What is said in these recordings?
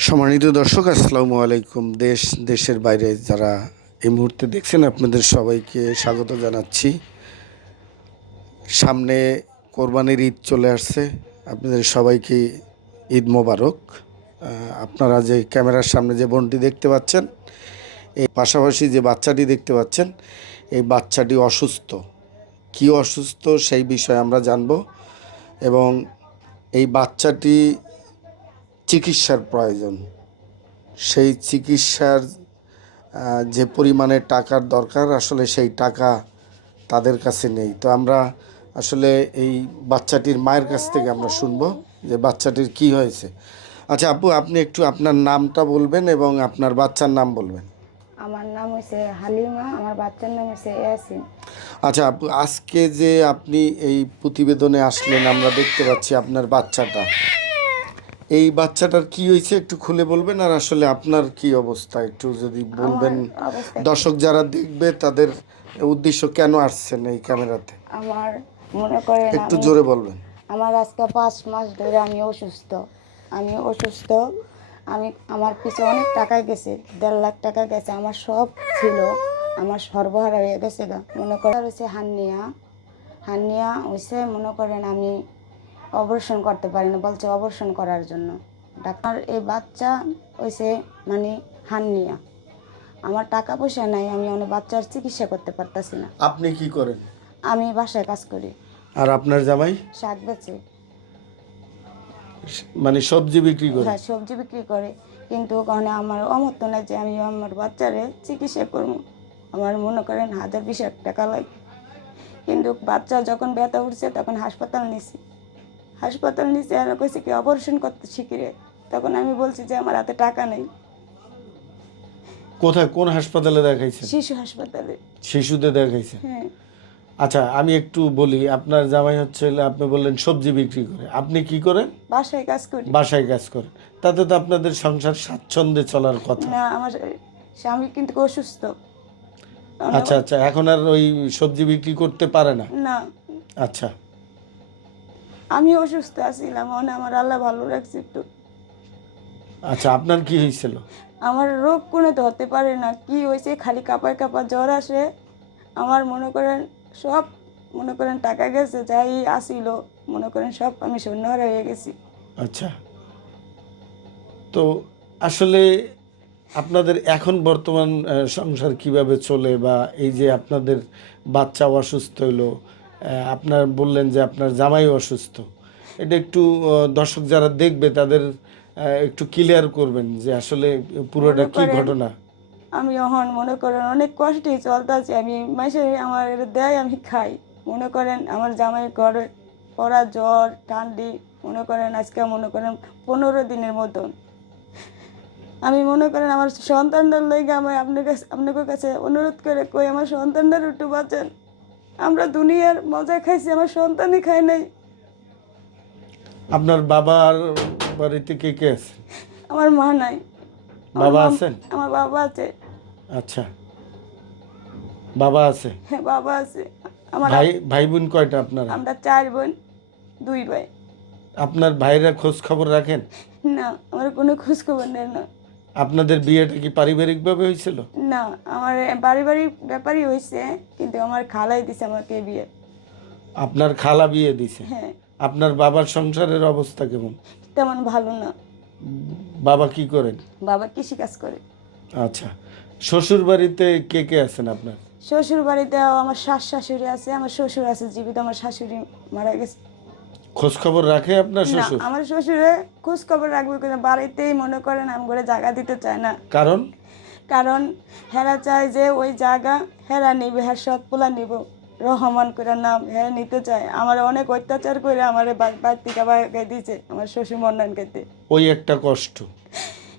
সম্মানিত দর্শক, আসসালামু আলাইকুম। দেশ, দেশের বাইরে যারা এই মুহূর্তে দেখছেন, আপনাদের সবাইকে স্বাগত জানাচ্ছি। সামনে কোরবানির ঈদ চলে আসছে। আপনাদের সবাইকে ঈদ মোবারক। আপনারা যে ক্যামেরার সামনে যে বোনটি দেখতে পাচ্ছেন এই পাশাপাশি যে বাচ্চাটি দেখতে পাচ্ছেন, এই বাচ্চাটি অসুস্থ। কি অসুস্থ সেই বিষয়ে আমরা জানব এবং এই বাচ্চাটি চিকিৎসার প্রয়োজন। সেই চিকিৎসার যে পরিমাণে টাকার দরকার আসলে সেই টাকা তাদের কাছে নেই। তো আমরা আসলে এই বাচ্চাটির মায়ের কাছ থেকে আমরা শুনব যে বাচ্চাটির কি হয়েছে। আচ্ছা আপু আপনি একটু আপনার নামটা বলবেন এবং আপনার বাচ্চার নাম বলবেন। আমার নাম হচ্ছে হালিমা আমার বাচ্চার নাম হচ্ছে ইয়াসিন। আচ্ছা আপু আজকে যে আপনি এই প্রতিবেদনে আসলেন আমরা দেখতে পাচ্ছি আপনার বাচ্চাটা। এই বাচ্চাটার কি হয়েছে একটু খুলে বলবেন? আর আসলে আপনার কি অবস্থা? একটু যদি বলবেন। দর্শক যারা দেখবে তাদের উদ্দেশ্য কেন আসছেন এই ক্যামেরাতে? আমার মনে করেন একটু জোরে বলবেন। আমার আজকে পাঁচ মাস ধরে আমি অসুস্থ। আমি অসুস্থ। আমি আমার পিছে অনেক টাকা গেছে দেড় লাখ টাকা গেছে আমার সব ছিল। আমার সর্বহারা হয়ে গেছে গা। মনে করেন হচ্ছে হান্নিয়া। হান্নিয়া হয়েছে মনে করেন আমি অপারেশন করতে পারি না বলছে অপারেশন করার জন্য। ডাক্তার এই বাচ্চা হয়েছে মানে হান্নিয়া আমার টাকা পয়সা নাই আমি অনেক বাচ্চার চিকিৎসা করতে পারতাছি না। আপনি কি করেন? আমি বাসায় কাজ করি। আর আপনার জামাই? শাক বেচে। মানে সবজি বিক্রি করে? হ্যাঁ সবজি বিক্রি করে। কিন্তু ওখানে আমার অমত না যে আমি আমার বাচ্চারে চিকিৎসা করব। আমার মনে করেন হাজার বিশ টাকা লাগে। কিন্তু বাচ্চা যখন ব্যথা উঠছে তখন হাসপাতাল নিছি। হাসপাতাল নিচে আর কইছে কি অপারেশন করতে শিখিরে তখন আমি বলছি যে আমার হাতে টাকা নেই। কোথায় কোন হাসপাতালে দেখাইছে শিশু হাসপাতালে। শিশুদের দেখাইছে হ্যাঁ। আচ্ছা আমি একটু বলি আপনার জামাই হচ্ছে আপনি বললেন সবজি বিক্রি করে। আপনি কি করেন? বাসায় কাজ করি। বাসায় কাজ করেন। তাতে তো আপনাদের সংসার স্বাচ্ছন্দ্যে চলার কথা। না আমার স্বামী কিন্তু অসুস্থ। আচ্ছা আচ্ছা এখন আর ওই সবজি বিক্রি করতে পারে না? না। আচ্ছা। আমি অসুস্থ আছিলাম মনে আমার আল্লাহ ভালো রাখছে একটু। আচ্ছা আপনার কি হয়েছিল? আমার রোগ কোনো ধরতে পারে না কি হয়েছে? খালি কাপায় কাপা জ্বর আসে। আমার মনে করেন সব মনে করেন টাকা গেছে যাই আসিল মনে করেন সব আমি সৈন্যহারা হয়ে গেছি। আচ্ছা। তো আসলে আপনাদের এখন বর্তমান সংসার কীভাবে চলে বা এই যে আপনাদের বাচ্চা অসুস্থ হলো আপনার বললেন যে আপনার জামাই অসুস্থ। এটা একটু দর্শক যারা দেখবে তাদের একটু ক্লিয়ার করবেন যে আসলে পুরোটা কি ঘটনা। আমি এখন মনে করেন অনেক কষ্টেই চলতেছি। আমি মাসে আমার দেয় আমি খাই। মনে করেন আমার জামাই ঘরে পড়া জ্বর ঠান্ডি মনে করেন আজকে মনে করেন পনেরো দিনের মতন। আমি মনে করেন আমার সন্তানদের লেগে আমি আপনার কাছে আপনাদের কাছে অনুরোধ করে কই আমার সন্তানদের একটু বাঁচেন। আমরা দুনিয়ার মজা খাইছি আমার সন্তানই খায় নাই। আপনার বাবার বাড়িতে কে কে আছে? আমার মা নাই। আমার বাবা মা- আছেন? আমার বাবা আছে। আচ্ছা। বাবা আছে? হ্যাঁ বাবা আছে। আমার ভাই ভাই বোন কয়টা আপনার? আমরা চার বোন দুই ভাই। আপনার ভাইরা খোঁজ খবর রাখেন? না আমার কোনো খোঁজ খবর নেই না। আপনাদের বিয়েটা কি পারিবারিকভাবে হয়েছিল? না আমার বাড়ি বাড়ি ব্যাপারই হয়েছে কিন্তু আমার খালাই দিছে আমাকে বিয়ে। আপনার খালা বিয়ে দিছে? হ্যাঁ। আপনার বাবার সংসারের অবস্থা কেমন? তেমন ভালো না। বাবা কি করেন? বাবা কৃষি কাজ করে। আচ্ছা শ্বশুর বাড়িতে কে কে আছেন আপনার? শ্বশুর বাড়িতেও আমার শাশ শাশুড়ি আছে আমার শ্বশুর আছে জীবিত আমার শাশুড়ি মারা গেছে। খোঁজ খবর রাখে আপনার না শ্বশুর? আমার শ্বশুরে খোঁজ খবর রাখবে কিন্তু বাড়িতেই মনে করেন আমি করে জায়গা দিতে চায় না। কারণ? কারণ হেরা চায় যে ওই জায়গা হেরা নিবে হ্যাঁ সৎপোলা নিব। রহমান করে নাম হেরা নিতে চায়। আমার অনেক অত্যাচার করে আমার বাড়ি থেকে দিয়েছে আমার শ্বশুর মন্ডন খেতে ওই একটা কষ্ট।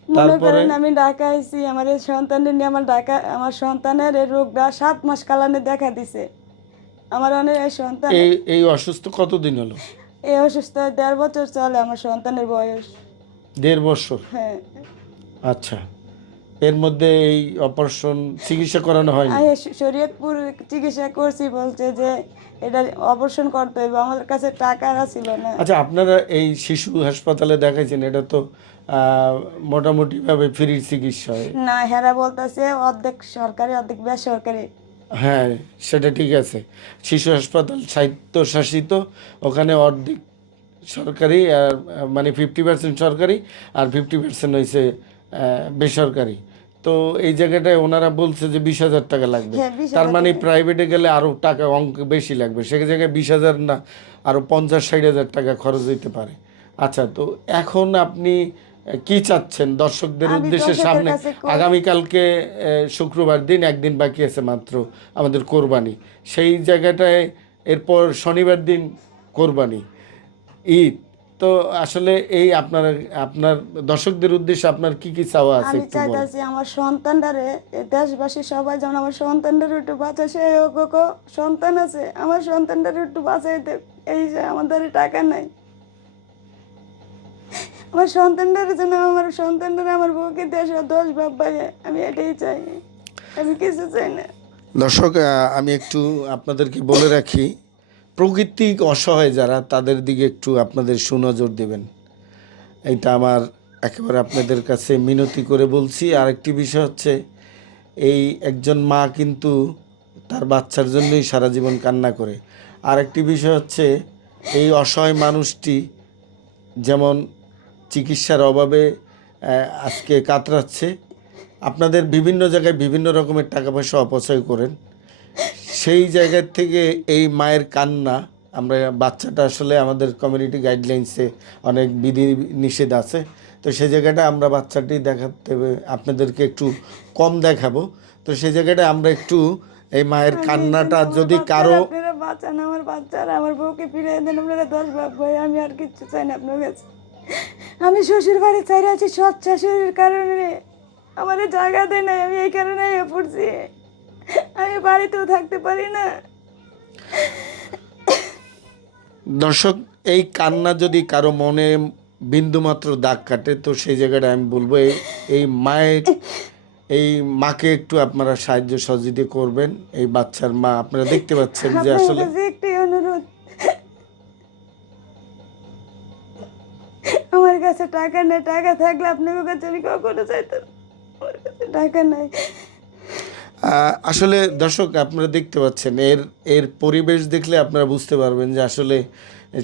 মনে তারপরে? করেন আমি ঢাকা আইছি আমার এই সন্তানের নিয়ে আমার ঢাকা আমার সন্তানের এই রোগটা সাত মাস কালানে দেখা দিছে। আমার অনেক এই সন্তান এই এই অসুস্থ কতদিন হলো? এই অসুস্থ দেড় বছর চলে আমার সন্তানের বয়স। দেড় বছর? হ্যাঁ। আচ্ছা। এর মধ্যে এই অপারেশন চিকিৎসা করানো শ- শরীয়তপুর চিকিৎসা করছি বলছে যে এটা অপারেশন করতে হবে আমাদের কাছে টাকা ছিল না। আচ্ছা আপনারা এই শিশু হাসপাতালে দেখাইছেন এটা তো আহ, মোটামুটিভাবে ফ্রি চিকিৎসা হয়। না হেরা বলতেছে অর্ধেক সরকারি অর্ধেক বেসরকারি। হ্যাঁ সেটা ঠিক আছে। শিশু হাসপাতাল স্বায়ত্তশাসিত ওখানে অর্ধেক সরকারি আর মানে ফিফটি পার্সেন্ট সরকারি আর ফিফটি পার্সেন্ট হয়েছে বেসরকারি। তো এই জায়গাটায় ওনারা বলছে যে বিশ হাজার টাকা লাগবে। হ্যাঁ, 20,000 তার মানে প্রাইভেটে গেলে আরও টাকা অঙ্ক বেশি লাগবে। সে জায়গায় বিশ হাজার না আরও পঞ্চাশ ষাট হাজার টাকা খরচ হইতে পারে। আচ্ছা তো এখন আপনি কি চাচ্ছেন দর্শকদের উদ্দেশ্যে সামনে? আগামীকালকে শুক্রবার দিন একদিন বাকি আছে মাত্র আমাদের কোরবানি। সেই জায়গাটায় এরপর শনিবার দিন কোরবানি। ঈদ। তো আসলে এই আপনার আপনার দর্শকদের উদ্দেশ্যে আপনার কি কি চাওয়া আছে আমি। চাইতেছি আমার সন্তানটারে দেশবাসী সবাই যেমন আমার সন্তানটারে একটু বাঁচা সে সন্তান আছে আমার সন্তানটারে একটু বাঁচাইতে। এই যে আমাদের টাকা নাই। আমার সন্তানটার জন্য, আমার সন্তানটারে আমার বউকে দেশ বাপ ভাই আমি এটাই চাই। আমি কিছু চাই না। দর্শক আমি একটু আপনাদেরকে বলে রাখি, প্রকৃতিক অসহায় যারা, তাদের দিকে একটু আপনাদের সুনজর দেবেন। এইটা আমার একেবারে আপনাদের কাছে মিনতি করে বলছি। আরেকটি বিষয় হচ্ছে, এই একজন মা কিন্তু তার বাচ্চার জন্যই সারা জীবন কান্না করে। আরেকটি বিষয় হচ্ছে, এই অসহায় মানুষটি যেমন চিকিৎসার অভাবে আজকে কাতরাচ্ছে। আপনাদের বিভিন্ন জায়গায় বিভিন্ন রকমের টাকা পয়সা অপচয় করেন। সেই জায়গার থেকে এই মায়ের কান্না আমরা বাচ্চাটা আসলে আমাদের কমিউনিটি গাইডলাইন্সে অনেক বিধি নিষেধ আছে। তো সেই জায়গাটা আমরা বাচ্চাটি দেখাতে আপনাদেরকে একটু কম দেখাবো। তো সেই জায়গাটা আমরা একটু এই মায়ের কান্নাটা যদি কারও বাঁচান আমার বাচ্চারা আমার বউকে ফিরে দেন আপনারা দশ বাপ ভাই আমি আর কিচ্ছু চাই না আপনার কাছে। আমি শ্বশুর বাড়ি চাই আছি সৎ শাশুড়ির কারণে। আমার জায়গা দেয় নাই আমি এই কারণে হয়ে পড়ছি। আমি বাড়িতেও থাকতে পারি না। দর্শক এই কান্না যদি কারও মনে বিন্দুমাত্র দাগ কাটে তো সেই জায়গাটা আমি বলব এই এই মায়ের এই মাকে একটু আপনারা সাহায্য সহযোগিতা করবেন। এই বাচ্চার মা আপনারা দেখতে পাচ্ছেন যে আসলে কাছে টাকা নেই, টাকা থাকলে আপনার কাছে আমি কখনো চাইতাম আমার কাছে টাকা নাই। আসলে দর্শক, আপনারা দেখতে পাচ্ছেন, এর এর পরিবেশ দেখলে আপনারা বুঝতে পারবেন যে আসলে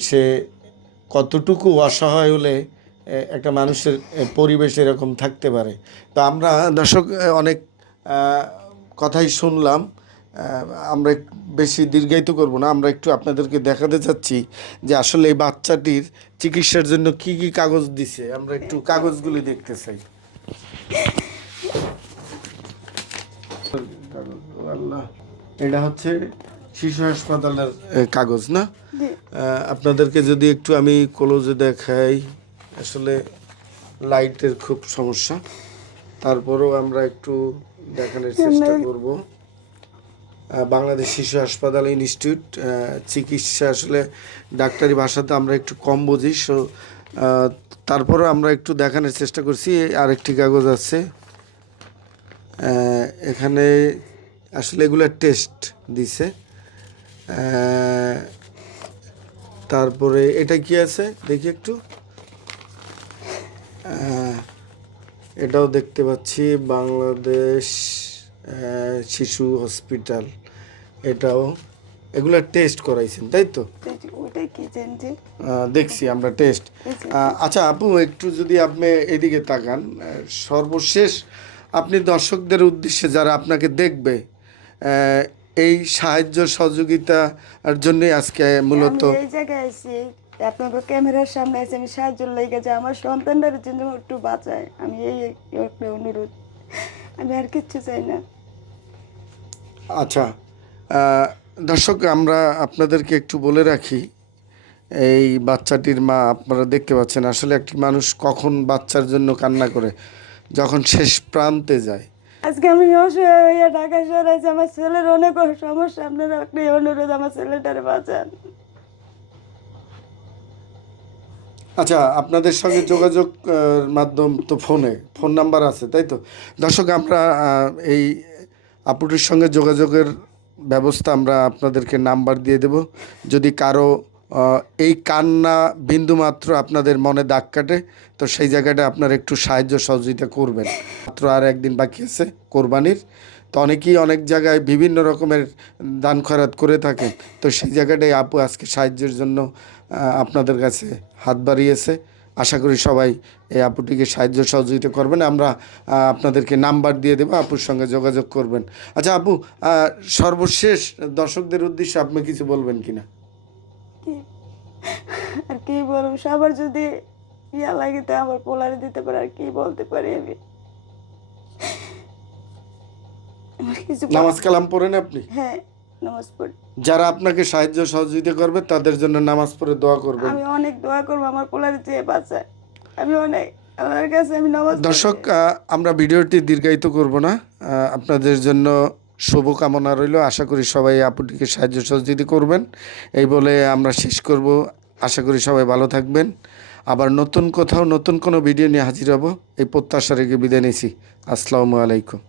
সে কতটুকু অসহায় হলে একটা মানুষের পরিবেশ এরকম থাকতে পারে। তো আমরা, দর্শক অনেক কথাই শুনলাম। আমরা বেশি দীর্ঘায়িত করব না আমরা একটু আপনাদেরকে দেখাতে চাচ্ছি যে আসলে এই বাচ্চাটির চিকিৎসার জন্য কি কি কাগজ দিছে। আমরা একটু কাগজগুলি দেখতে চাই। আল্লাহ এটা হচ্ছে শিশু হাসপাতালের কাগজ না? আপনাদেরকে যদি একটু আমি ক্লোজে দেখাই আসলে লাইটের খুব সমস্যা। তারপরেও আমরা একটু দেখানোর চেষ্টা করব। বাংলাদেশ শিশু হাসপাতাল ইনস্টিটিউট চিকিৎসা আসলে ডাক্তারি ভাষাতে আমরা একটু কম বুঝি সো তারপরেও আমরা একটু দেখানোর চেষ্টা করছি। আরেকটি কাগজ আছে। এখানে আসলে এগুলো টেস্ট দিছে। তারপরে এটা কি আছে? দেখি একটু। এটাও দেখতে পাচ্ছি। বাংলাদেশ শিশু হসপিটাল এটাও এগুলো টেস্ট করাইছেন তাই তো? দেখছি আমরা টেস্ট আচ্ছা আপু একটু যদি আপনি এদিকে তাকান সর্বশেষ আপনি দর্শকদের উদ্দেশ্যে যারা আপনাকে দেখবে এই সাহায্য সহযোগিতার জন্যই আজকে মূলত এই জায়গায় আছি আপনাকে ক্যামেরার সামনে আছি আমি সাহায্য লেগে যে আমার সন্তানদের জন্য একটু বাঁচায় আমি এই অনুরোধ। আমি আর কিচ্ছু চাই না। আচ্ছা দর্শক আমরা আপনাদেরকে একটু বলে রাখি এই বাচ্চাটির মা আপনারা দেখতে পাচ্ছেন আসলে একটি মানুষ কখন বাচ্চার জন্য কান্না করে? যখন শেষ প্রান্তে যায়। আজকে আমি অসহায় হইয়া ঢাকা সরাইছি আমার ছেলের অনেক সমস্যা আপনারা একটি অনুরোধ আমার ছেলেটারে বাঁচান। আচ্ছা আপনাদের সঙ্গে যোগাযোগ মাধ্যম তো ফোনে, ফোন নাম্বার আছে, তাই তো? দর্শক, আমরা এই আপুটির সঙ্গে যোগাযোগের ব্যবস্থা আমরা আপনাদেরকে নাম্বার দিয়ে দেব। যদি কারও এই কান্না বিন্দুমাত্র আপনাদের মনে দাগ কাটে, তো সেই জায়গাটা আপনারা একটু সাহায্য সহযোগিতা করবেন। মাত্র আর একদিন বাকি আছে কোরবানির, তো অনেকেই অনেক জায়গায় বিভিন্ন রকমের দান খয়রাত করে থাকেন তো সেই জায়গাটাই আপু আজকে সাহায্যের জন্য আপনাদের কাছে হাত বাড়িয়েছে। আশা করি সবাই এই আপুটিকে সাহায্য সহযোগিতা করবেন। আমরা আপনাদেরকে নাম্বার দিয়ে দেবো, আপুর সঙ্গে যোগাযোগ করবেন। আচ্ছা আপু সর্বশেষ দর্শকদের উদ্দেশ্যে আপনি কিছু বলবেন কিনা? আর কি বলব সবার যদি ইয়া লাগে তো আমার পোলারে দিতে পারে আর কি বলতে পারি আমি? নামাজ কালাম পড়েন আপনি? হ্যাঁ নামাজ পড়ি। যারা আপনাকে সাহায্য সহযোগিতা করবে তাদের জন্য নামাজ পড়ে দোয়া করবেন। আমি অনেক দোয়া করব আমার পোলারে চেয়ে বাঁচায়। আমি অনেক আমার কাছে আমি নামাজ দর্শক আমরা ভিডিওটি দীর্ঘায়িত করব না। আপনাদের জন্য শুভকামনা রইল। আশা করি সবাই আপুটিকে সাহায্য সহযোগিতা করবেন। এই বলে আমরা শেষ করব। আশা করি সবাই ভালো থাকবেন। আবার নতুন কোথাও নতুন কোনো ভিডিও নিয়ে হাজির হব। এই প্রত্যাশা রেখে বিদায় নিছি। আসসালামু আলাইকুম।